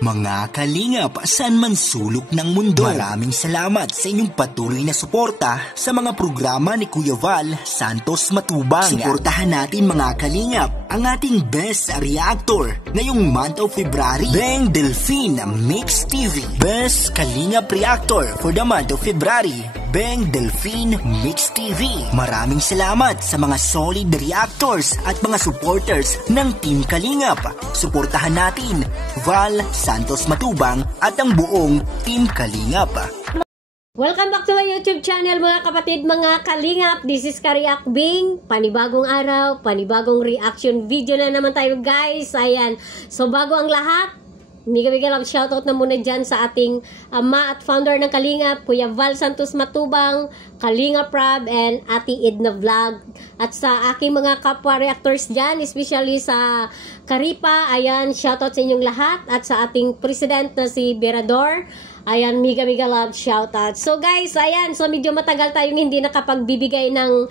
Mga kalingap, saan man sulok ng mundo, maraming salamat sa inyong patuloy na suporta sa mga programa ni Kuya Val Santos Matubang. Suportahan natin mga kalingap ang ating best reactor ngayong month of February, Beng Delphine Mix TV. Best kalingap reactor for the month of February, Beng Delphine Mix TV. Maraming salamat sa mga solid reactors at mga supporters ng Team Kalingap. Suportahan natin Val Santos Matubang at ang buong Team Kalingap. Welcome back to my YouTube channel mga kapatid, mga Kalingap. This is Ka-React Bing. Panibagong araw, panibagong reaction video na naman tayo guys. Ayan, so bago ang lahat, mega love shoutout na muna dyan sa ating ama at founder ng Kalingap, Kuya Val Santos Matubang, Kalingap Rob, and Ate Edna Vlog. At sa aking mga kapwa reactors dyan, especially sa Karipa, ayan, shoutout sa inyong lahat. At sa ating president na si Berador, ayan, mega love shoutout. So guys, ayan, so medyo matagal tayong hindi nakapagbibigay ng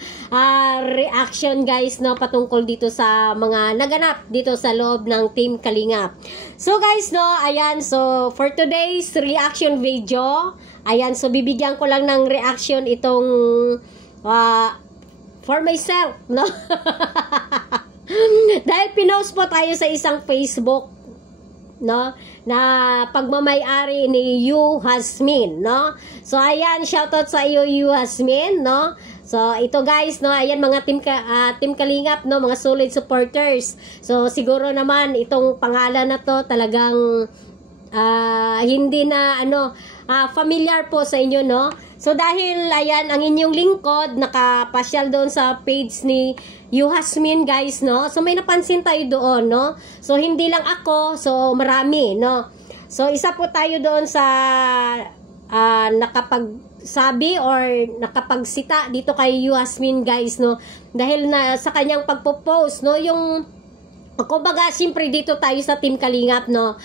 reaction guys, no, patungkol dito sa mga naganap dito sa loob ng Team Kalingap. So guys, no, ayan, so for today's reaction video, ayan, so bibigyan ko lang ng reaction itong for myself, no? Dahil pinost po tayo sa isang Facebook, no, na pagmamay-ari ni Yu Hasmin, no? So ayan, shoutout sa iyo Yu Hasmin, no? So ito guys, no, ayan mga Team Kalingap, no, mga solid supporters. So siguro naman itong pangalan na to talagang hindi na familiar po sa inyo, no? So dahil ayan ang inyong lingkod nakapasyal doon sa page ni Yu Hasmin guys, no? So may napansin tayo doon, no? So hindi lang ako, so marami, no? So isa po tayo doon sa nakapagsabi or nakapagsita dito kay Yu Hasmin guys, no? Dahil na sa kanyang pagpo-post, no, yung kumbaga, siyempre dito tayo sa Team Kalingap, no,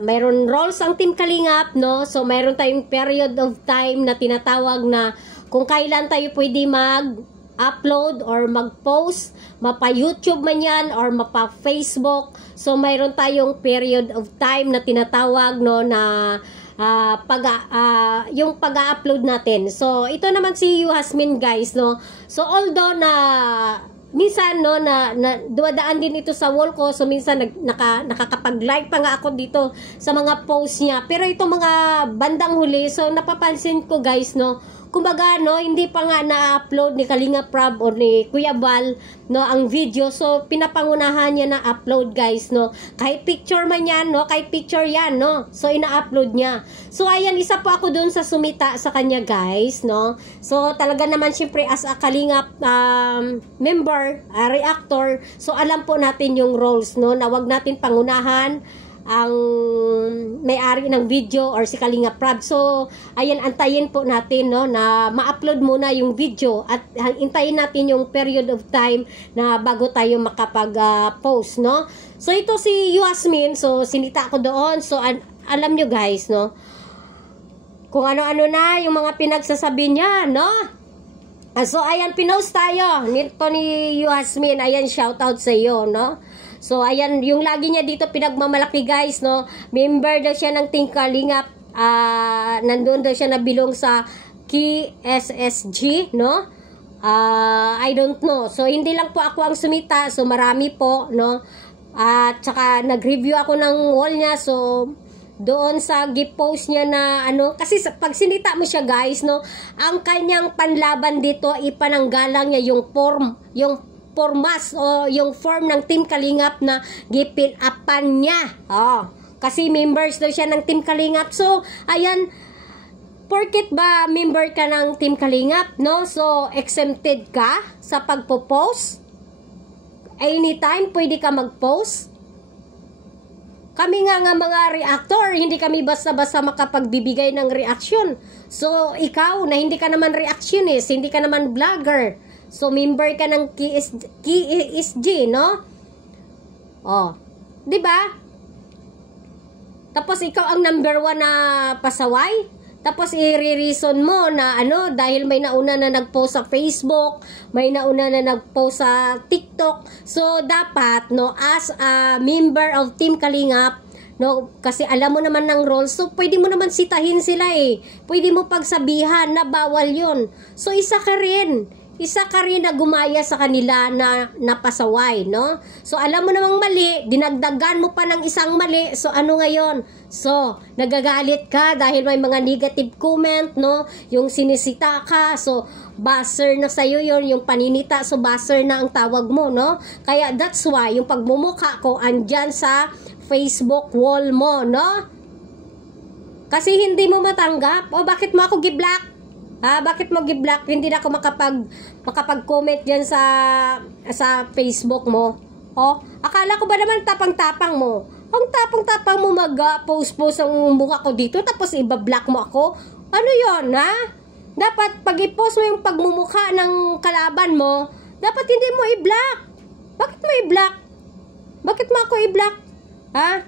mayroon roles ang Team Kalingap, no, so mayroon tayong period of time na tinatawag na kung kailan tayo pwede mag-upload or mag-post, mapa-YouTube man yan or mapa-Facebook, so mayroon tayong period of time na tinatawag, no, na yung pag-upload natin. So ito naman si Yu Hasmin guys, no, so although na minsan, no, na dumadaan din ito sa wall ko, so minsan nakakapag-like pa nga ako dito sa mga post niya, pero itong mga bandang huli, so napapansin ko guys, no, kumbaga, no, hindi pa nga na-upload ni Kalingap Rob o ni Kuya Val, no, ang video, so pinapangunahan niya na upload guys, no, kahit picture man yan, no, kahit picture yan, no, so ina-upload niya. So ayan, isa po ako dun sa sumita sa kanya guys, no, so talaga naman syempre as a Kalingap member, reactor, so alam po natin yung roles, no, na wag natin pangunahan ang may-ari ng video or si Kalingap Rob. So ayan, antayin po natin, no, na ma-upload muna yung video at hintayin natin yung period of time na bago tayo makapag-post, no. So ito si Yu Hasmin, so sinita ko doon, so alam nyo guys, no, kung ano-ano na yung mga pinagsasabi niya, no. So ayan, pinost tayo nito ni Yu Hasmin, ayan, shoutout sa iyo, no. So ayan, yung lagi niya dito pinagmamalaki guys, no, member daw siya ng Team Kalingap, nandun daw siya nabilong sa KSSG, no, I don't know, so hindi lang po ako ang sumita, so marami po, no, at saka nag-review ako ng wall niya, so doon sa gift post niya na kasi pag sinita mo siya guys, no, ang kanyang panlaban dito ipananggalang niya yung formas o yung form ng Team Kalingap na gipin upan niya. Kasi members daw siya ng Team Kalingap. So ayan, porket ba member ka ng Team Kalingap, no, so exempted ka sa pagpo-post, anytime pwede ka mag-post. Kami nga mga reactor, hindi kami basta-basta makapagbibigay ng reaction. So ikaw na hindi ka naman reactionist, hindi ka naman vlogger, so member ka ng KSG, no? Di ba? Tapos ikaw ang number 1 na pasaway. Tapos i-reason mo na dahil may nauna na nag-post sa Facebook, may nauna na nag-post sa TikTok. So dapat, no, as a member of Team Kalingap, No, kasi alam mo naman ng rules, so pwede mo naman sitahin sila eh. Pwede mo pagsabihan na bawal yun. So isa ka rin na gumaya sa kanila na napasaway, no? So alam mo namang mali, dinagdagan mo pa ng isang mali, so ano ngayon? So, nagagalit ka dahil may mga negative comment, no? Yung sinisita ka, so buzzer na sa'yo yun, yung paninita, so buzzer na ang tawag mo, no? Kaya that's why, yung pagmumukha ko andyan sa Facebook wall mo, no? Kasi hindi mo matanggap. O bakit mo ako gi-block? Ha? Bakit mo gi-block? Hindi na ako makapag-comment diyan sa Facebook mo. O, akala ko ba naman tapang-tapang mo? Ang tapang-tapang mo mag-post-post ang mukha ko dito tapos iba-block mo ako? Ano 'yon, ha? Dapat pag i-post mo yung pagmumukha ng kalaban mo, dapat hindi mo i-block. Bakit mo i-block? Bakit mo ako i-block? Ha?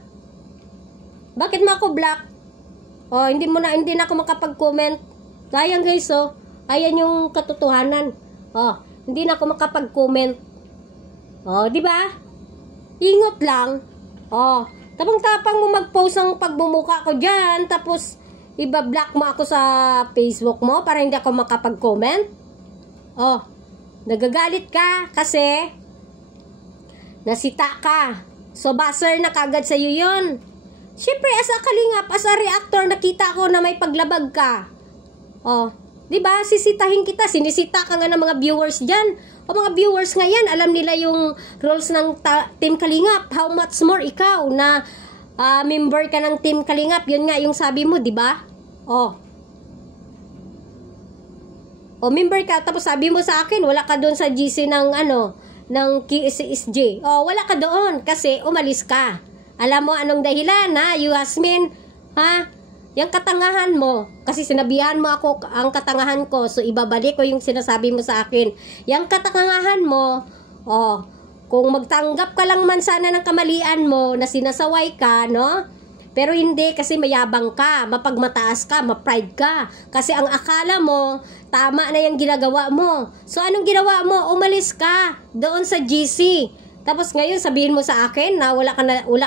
Bakit mo ako block? Oh, hindi na ako makapag-comment. Ayan guys, oh. Ayan yung katotohanan. Oh, hindi na ako makapag-comment. Oh, di ba? Ingot lang. Oh, tapang-tapang mo mag-post ang pagmumukha ko diyan, tapos iba-block mo ako sa Facebook mo para hindi ako makapag-comment. Oh, nagagalit ka kasi nasita ka. So, buzzer na kagad sa'yo yun. Siyempre, as a kalingap, as a reactor, nakita ko na may paglabag ka. Oh, diba? Sisitahin kita. Sinisita ka nga ng mga viewers dyan. O mga viewers nga yan, alam nila yung rules ng Team Kalingap. How much more ikaw na member ka ng Team Kalingap. Yun nga yung sabi mo, diba? Oh. O, member ka. Tapos sabi mo sa akin, wala ka doon sa GC ng ng KSSJ. Oh, wala ka doon kasi umalis ka. Alam mo anong dahilan, ha? Yasmin, ha? Yung katangahan mo, kasi sinabihan mo ako ang katangahan ko, so ibabalik ko yung sinasabi mo sa akin. Yung katangahan mo, oh, kung magtanggap ka lang man sana ng kamalian mo na sinasaway ka, no? Pero hindi, kasi mayabang ka, mapagmataas ka, ma-pride ka. Kasi ang akala mo, tama na yung ginagawa mo. So, anong ginawa mo? Umalis ka doon sa GC. Tapos ngayon, sabihin mo sa akin na wala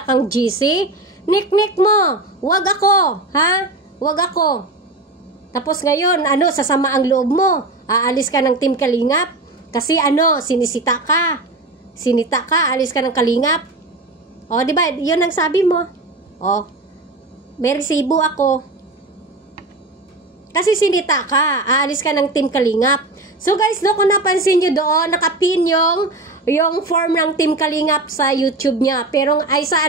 kang GC. Nik-nik mo. Wag ako. Ha? Wag ako. Tapos ngayon, sasama ang loob mo. Aalis ka ng Team Kalingap. Kasi sinisita ka. Sinita ka, alis ka ng Kalingap. O, diba? Yun ang sabi mo. O, may resibo ako. Kasi sinita ka, aalis ka ng Team Kalingap. So guys, kung napansin nyo doon, nakapin yung form ng Team Kalingap sa YouTube niya. Pero ay sa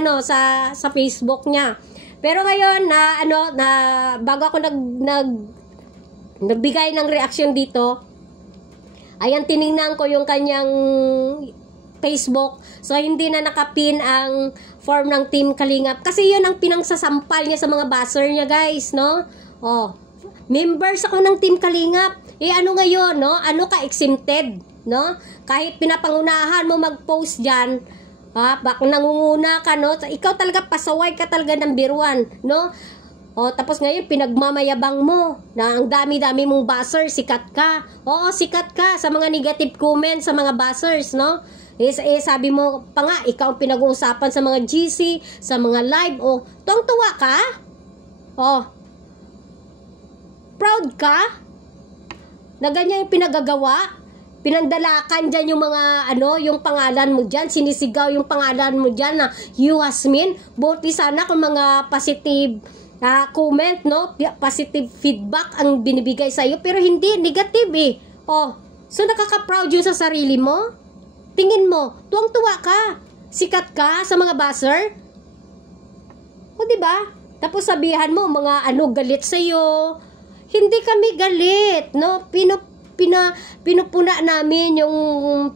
Facebook niya. Pero ngayon na bago ako nagbigay ng reaction dito, ayan, tiningnan ko yung kanyang Facebook. So, hindi na nakapin ang form ng Team Kalingap. Kasi yun ang pinangsasampal niya sa mga buzzer niya, guys, no? Oh, members ako ng Team Kalingap. Ngayon, no? Ka exempted, no? Kahit pinapangunahan mo mag-post dyan, bak nangunguna ka, no? Ikaw talaga, pasaway ka talaga ng biruan, no? O, tapos ngayon, pinagmamayabang mo na ang dami-dami mong buzzer, sikat ka. Oo, sikat ka sa mga negative comments sa mga buzzers, no? Sabi mo pa nga, ikaw ang pinag-uusapan sa mga GC, sa mga live, o, tuwang-tuwa ka? O, proud ka? Na ganyan yung pinagagawa? Pinandalakan dyan yung mga, yung pangalan mo dyan, sinisigaw yung pangalan mo dyan na Yasmin. Buti sana kung mga positive comment, no? Positive feedback ang binibigay sa'yo, pero hindi, negative eh. Oh, so nakaka-proud yun sa sarili mo? Tingin mo, tuwang-tuwa ka, sikat ka sa mga buzzer? O, diba? Tapos sabihan mo, mga galit sa'yo. Hindi kami galit, no? Pinupuna namin yung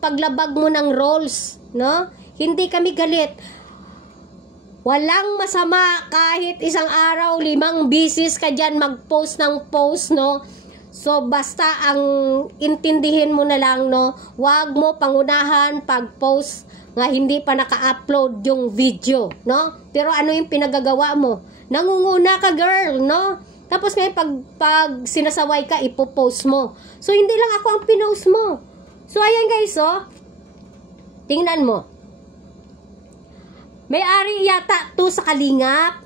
paglabag mo ng roles, no? Hindi kami galit. Walang masama kahit isang araw, 5 bisis ka dyan mag-post ng post, no? So, basta ang intindihin mo na lang, no? Huwag mo pangunahan pag-post nga hindi pa naka-upload yung video, no? Pero ano yung pinagagawa mo? Nangunguna ka, girl, no? Tapos ngayon, pag sinasaway ka, ipopost mo. So, hindi lang ako ang pinost mo. So, ayan guys, oh. Tingnan mo. May-ari yata to sa Kalingap.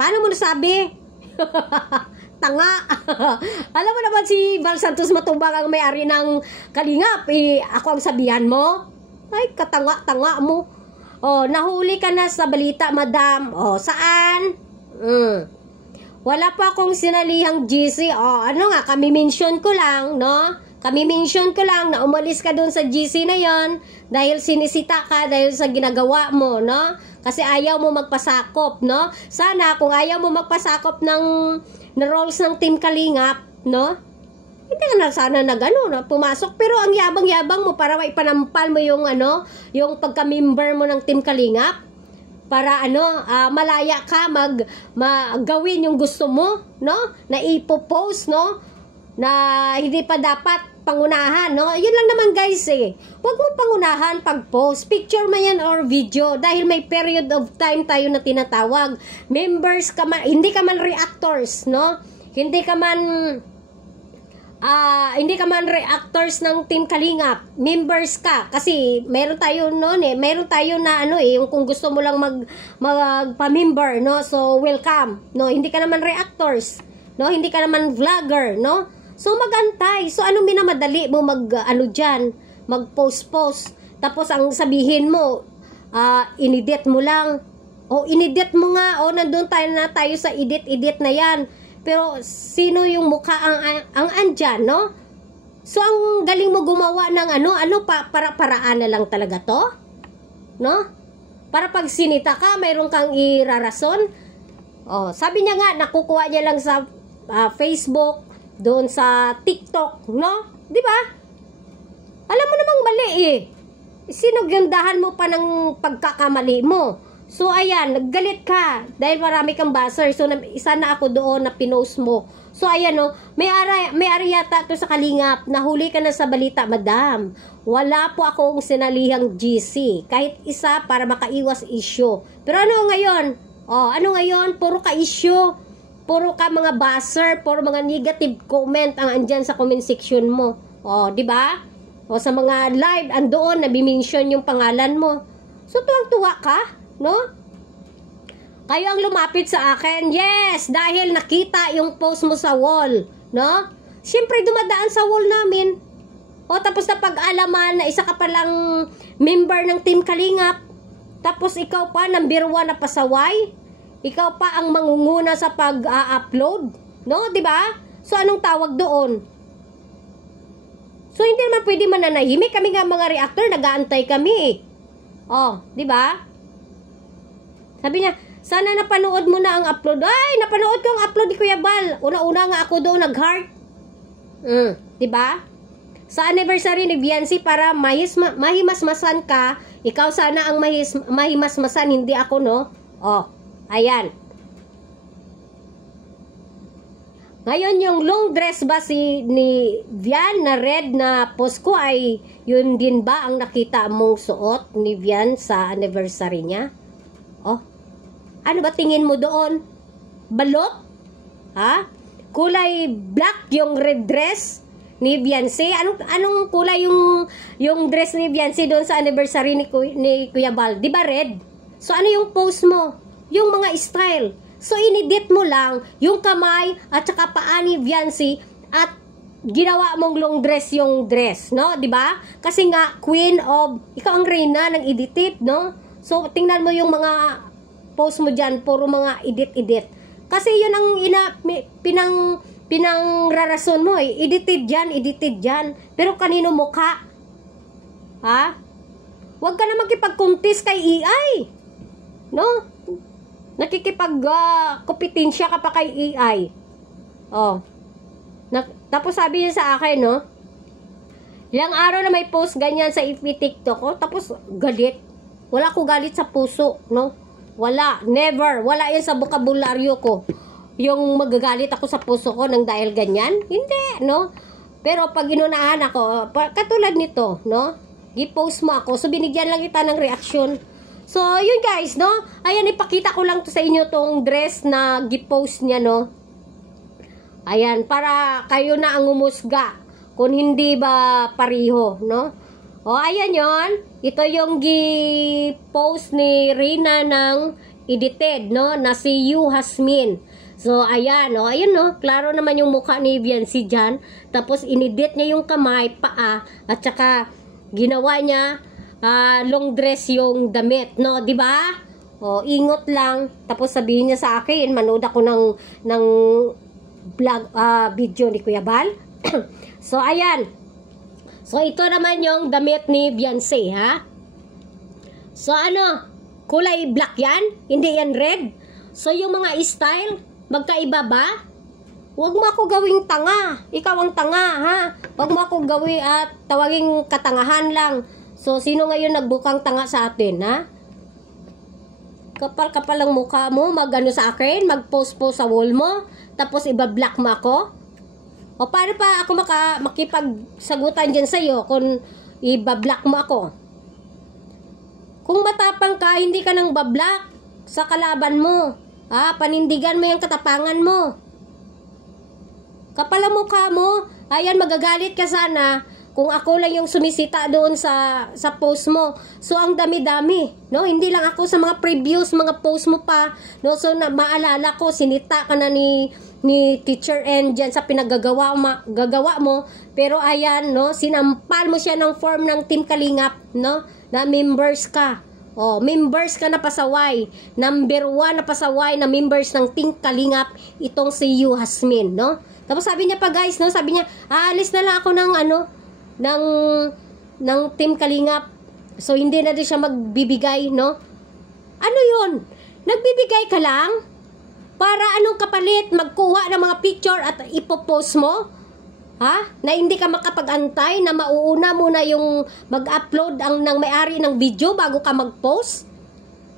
Paano mo nasabi? Tanga. Alam mo naman si Val Santos Matubang ang may-ari ng Kalingap. Ako ang sabihan mo? Ay, katanga-tanga mo. Nahuli ka na sa balita, madam. Saan? Wala pa akong sinalihang GC. Kami mention ko lang, no? Kami mention ko lang na umalis ka doon sa GC na yon dahil sinisita ka dahil sa ginagawa mo, no? Kasi ayaw mo magpasakop, no? Sana kung ayaw mo magpasakop ng roles ng Team Kalingap, no? Hindi ka na sana na pumasok. Pero ang yabang-yabang mo para maipanampal mo yung yung pagka-member mo ng Team Kalingap. Para malaya ka gawin yung gusto mo, no? Na ipopost, no? Na hindi pa dapat pangunahan, no? Yun lang naman guys Huwag mo pangunahan pag-post. Picture man yan or video dahil may period of time tayo na tinatawag. Members ka man, hindi ka man reactors, no? Hindi ka man reactors ng Team Kalingap. Members ka. Kasi meron tayo meron tayo na yung kung gusto mo lang magpa-member, no? So welcome, no? Hindi ka naman reactors, no? Hindi ka naman vlogger, no? So magantay. So anong minamadali mo dyan? Mag-post. Tapos ang sabihin mo, inedit mo lang. Inedit mo nga. Nandun tayo sa edit na yan. Pero sino yung mukha ang andyan, no? So ang galing mo gumawa ng para-paraan na lang talaga to? No? Para pag sinita ka, mayroon kang irarason. Sabi niya nga, nakukuha niya lang sa Facebook, doon sa TikTok, no? Di ba? Alam mo namang mali Sinugandahan mo pa ng pagkakamali mo. So, ayan, naggalit ka dahil marami kang buzzer. So, isa na ako doon na pinost mo. So, ayan, no? May ari yata to sa Kalingap. Nahuli ka na sa balita, madam. Wala po akong sinalihang GC. Kahit isa para makaiwas issue. Pero ano ngayon? Ano ngayon? Puro ka issue. Puro ka mga buzzer, puro mga negative comment ang andyan sa comment section mo. Di ba? Sa mga live, andoon, nabimension yung pangalan mo. So, tuwang-tuwa ka, no? Kayo ang lumapit sa akin. Yes, dahil nakita yung post mo sa wall, no? Siyempre, dumadaan sa wall namin. Tapos na pag-alaman na isa ka palang member ng Team Kalingap. Tapos ikaw pa, number 1 na pasaway. Ikaw pa ang mangunguna sa pag-upload, no? 'Di ba? So anong tawag doon? So hindi naman pwede mananahimik. Kami nga mga reactor, nag-aantay kami. 'di ba? Sabi niya, sana napanood mo na ang upload. Ay, napanood ko ang upload ni Kuya Val. Una-una nga ako doon nag-heart. 'Di ba? Sa anniversary ni Viancy para mahimasmasan ka. Ikaw sana ang mahimasmasan, hindi ako, no? Ayan. Ngayon, yung long dress ba ni Vian na red na post ko ay yun din ba ang nakita mong suot ni Vian sa anniversary niya? Ano ba tingin mo doon? Balot? Kulay black yung red dress ni Viancy? Anong kulay yung dress ni Viancy doon sa anniversary ni Kuya Val? Di ba red? So, ano yung post mo? Yung mga style. So, inedit mo lang yung kamay at saka paa ni Viancy at ginawa mong long dress yung dress, no? 'Di ba? Kasi nga, queen of, ikaw ang reyna ng edit, no? So, tingnan mo yung mga post mo dyan, puro mga edit. Kasi yun ang pinangrarason mo, edited dyan. Pero kanino mukha? Huwag ka na makipag-contest kay AI. No? Nakikipag-kompetensya ka pa kay AI. Tapos sabi niya sa akin, no? Ilang araw na may post ganyan sa FB TikTok ko, tapos galit. Wala ko galit sa puso, no? Wala, never. Wala yan sa bokabularyo ko. Yung magagalit ako sa puso ko nang dahil ganyan. Hindi, no? Pero pag inunahan ako, katulad nito, no? I-post mo ako, so binigyan lang kita ng reaction. So, yun guys, no? Ayan, ipakita ko lang to sa inyo tong dress na gipost niya, no? Ayan, para kayo na ang umusga kung hindi ba pariho, no? O, ayan yon. Ito yung gi-post ni Rina ng edited, no? Na si Hasmin. So, ayan, no? Ayan, no? Klaro naman yung mukha ni Viancy dyan. Tapos, inedit niya yung kamay, paa, at saka, ginawa niya long dress yung damit, no? Diba? O, ingot lang. Tapos, sabihin niya sa akin, manood ako ng vlog, video ni Kuya Val. So, ayan. So, ito naman yung damit ni Viancy, ha? So, ano? Kulay black yan? Hindi yan red? So, yung mga style, magkaiba ba? Huwag mo ako gawing tanga. Ikaw ang tanga, ha? Huwag mo ako gawing at tawaging katangahan lang. So, sino ngayon nagbukang tanga sa atin, ha? Kapal-kapal ang mukha mo, mag-ano sa akin, mag-post-post sa wall mo, tapos iba-block mo ako? O paano pa ako makipagsagutan dyan sa'yo kung iba-block mo ako? Kung matapang ka, hindi ka nang bablock sa kalaban mo. Panindigan mo yung katapangan mo. Kapal ang mukha mo, ayan, magagalit ka sana kung ako lang yung sumisita doon sa post mo. So, ang dami-dami, no? Hindi lang ako sa mga previews, mga post mo pa, no? So, maalala ko, sinita ka na ni Teacher N dyan sa pinagagawa mo. Pero, ayan, no? Sinampal mo siya ng form ng Team Kalingap, no? Na members ka. O, members ka na pasaway. Number 1 na pasaway na members ng Team Kalingap, itong si Hasmin, no? Tapos, sabi niya pa, guys, no? Sabi niya, aalis na lang ako ng Team Kalingap. So, hindi na din siya magbibigay, no? Ano yun? Nagbibigay ka lang? Para anong kapalit? Magkuha ng mga picture at ipopost mo? Ha? Na hindi ka makapag-antay na mauuna muna yung mag-upload ng may-ari ng video bago ka mag-post?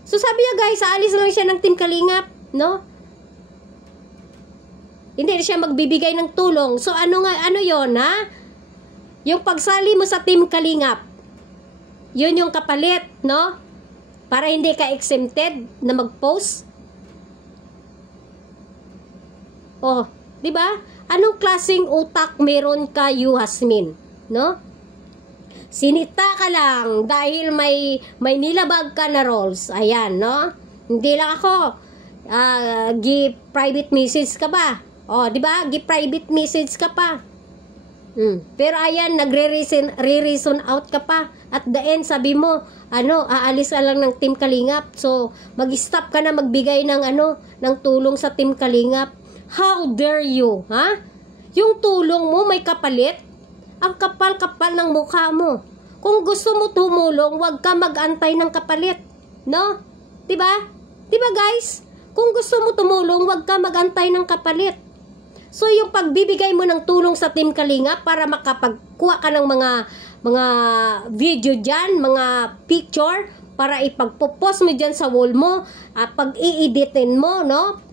So, sabi niya, guys, aalis lang siya ng Team Kalingap, no? Hindi na siya magbibigay ng tulong. So, ano yon, ha? Yung pagsali mo sa Team Kalingap, yun yung kapalit, no? Para hindi ka exempted na mag-post. Oh, di ba? Anong klaseng utak meron ka, Hasmin, no? Sinita ka lang dahil may nilabag ka na roles. Ayan, no? Hindi lang ako. Private message ka ba? Oh, di ba? Private message ka pa. Pero ayan, nagre-reason out ka pa. At the end, sabi mo, aalis ka lang ng Team Kalingap. So, mag-stop ka na magbigay ng ng tulong sa Team Kalingap. How dare you, ha? Yung tulong mo may kapalit? Ang kapal-kapal ng mukha mo. Kung gusto mo tumulong, huwag ka mag-antay ng kapalit. No? Diba? Diba, guys? Kung gusto mo tumulong, huwag ka mag-antay ng kapalit. So, yung pagbibigay mo ng tulong sa Team Kalingap para makapagkuha ka ng mga video dyan, mga picture, para ipagpopost mo dyan sa wall mo, pag-i-editin mo, no?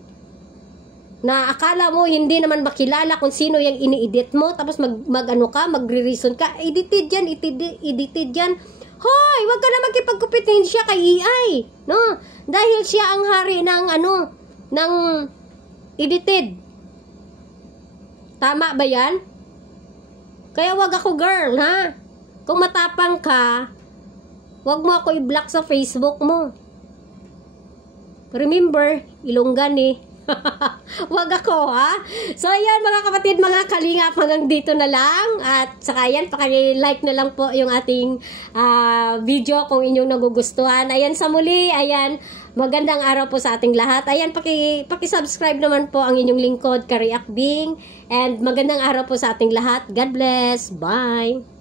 Na akala mo hindi naman makilala kung sino yung ini-edit mo, tapos magre-reason ka, edited yan. Hoy, wag ka na magkipagkupitin siya kay EI, no? Dahil siya ang hari ng edited. Tama ba yan? Kaya wag ako, girl, ha? Kung matapang ka, wag mo ako i-block sa Facebook mo. Remember, Ilonggan eh. Wag ako, ha? So, ayan mga kapatid, mga kalingap, hanggang dito na lang. At saka yan, paki-like na lang po yung ating video kung inyong nagugustuhan. Ayan, sa muli, ayan, magandang araw po sa ating lahat. Ayan, paki-subscribe naman po ang inyong lingkod, Kari Akbing. And magandang araw po sa ating lahat. God bless. Bye.